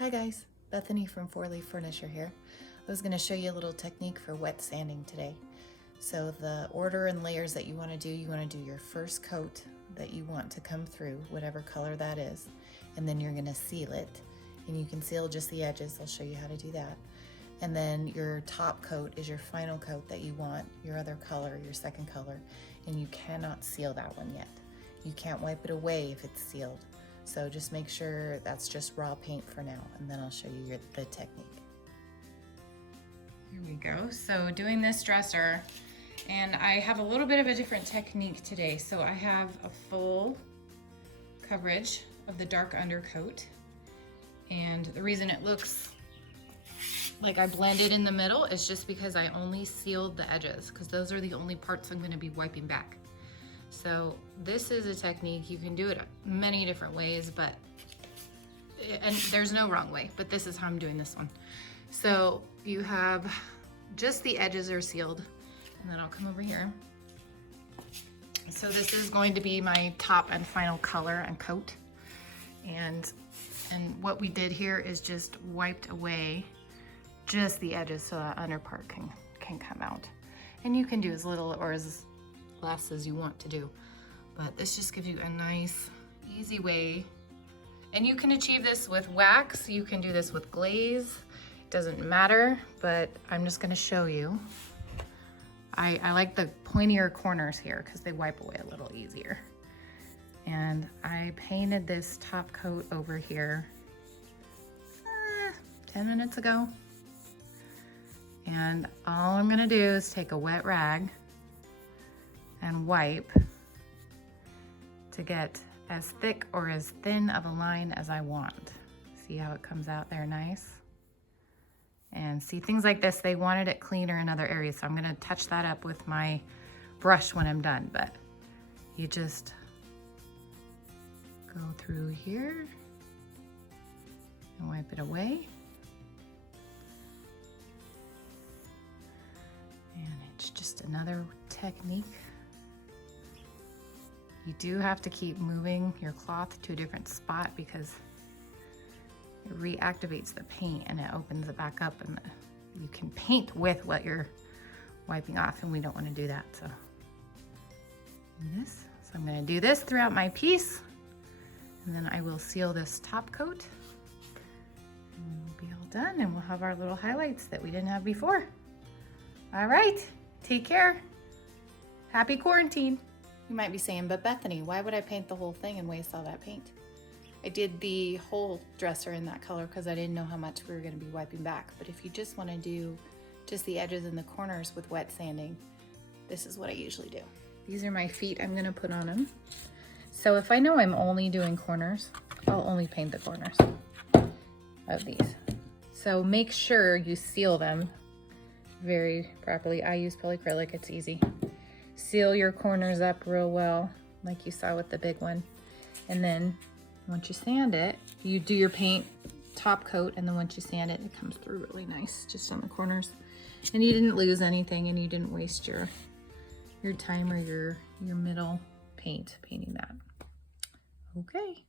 Hi guys, Bethany from 4Leaf Furniture here. I was going to show you a little technique for wet sanding today. So the order and layers that you want to do your first coat that you want to come through, whatever color that is, and then you're going to seal it. And you can seal just the edges, I'll show you how to do that. And then your top coat is your final coat that you want, your other color, your second color, and you cannot seal that one yet. You can't wipe it away if it's sealed. So just make sure that's just raw paint for now, and then I'll show you the technique. Here we go. So doing this dresser, and I have a little bit of a different technique today. So I have a full coverage of the dark undercoat, and the reason it looks like I blended in the middle is just because I only sealed the edges, because those are the only parts I'm going to be wiping back. So this is a technique, you can do it many different ways, and there's no wrong way, but this is how I'm doing this one. So you have just the edges are sealed, and then I'll come over here. So this is going to be my top and final color and coat. And what we did here is just wiped away just the edges so that under part can come out. And you can do as little or as less as you want to do, but this just gives you a nice easy way. And you can achieve this with wax, you can do this with glaze, it doesn't matter, but I'm just going to show you. I like the pointier corners here because they wipe away a little easier. And I painted this top coat over here 10 minutes ago, and all I'm going to do is take a wet rag and wipe to get as thick or as thin of a line as I want. See how it comes out there nice? And see, things like this, they wanted it cleaner in other areas, so I'm gonna touch that up with my brush when I'm done, but you just go through here and wipe it away. And it's just another technique. You do have to keep moving your cloth to a different spot because it reactivates the paint and it opens it back up, and you can paint with what you're wiping off, and we don't want to do that. So I'm going to do this throughout my piece, and then I will seal this top coat, and we'll be all done, and we'll have our little highlights that we didn't have before. All right, take care. Happy quarantine. You might be saying, but Bethany, why would I paint the whole thing and waste all that paint? I did the whole dresser in that color because I didn't know how much we were going to be wiping back. But if you just want to do just the edges and the corners with wet sanding, this is what I usually do. These are my feet I'm going to put on them. So if I know I'm only doing corners, I'll only paint the corners of these. So make sure you seal them very properly. I use polyacrylic, it's easy. Seal your corners up real well, like you saw with the big one. And then once you sand it, you do your paint top coat, and then once you sand it, it comes through really nice just on the corners. And you didn't lose anything, and you didn't waste your time or your middle painting that. Okay.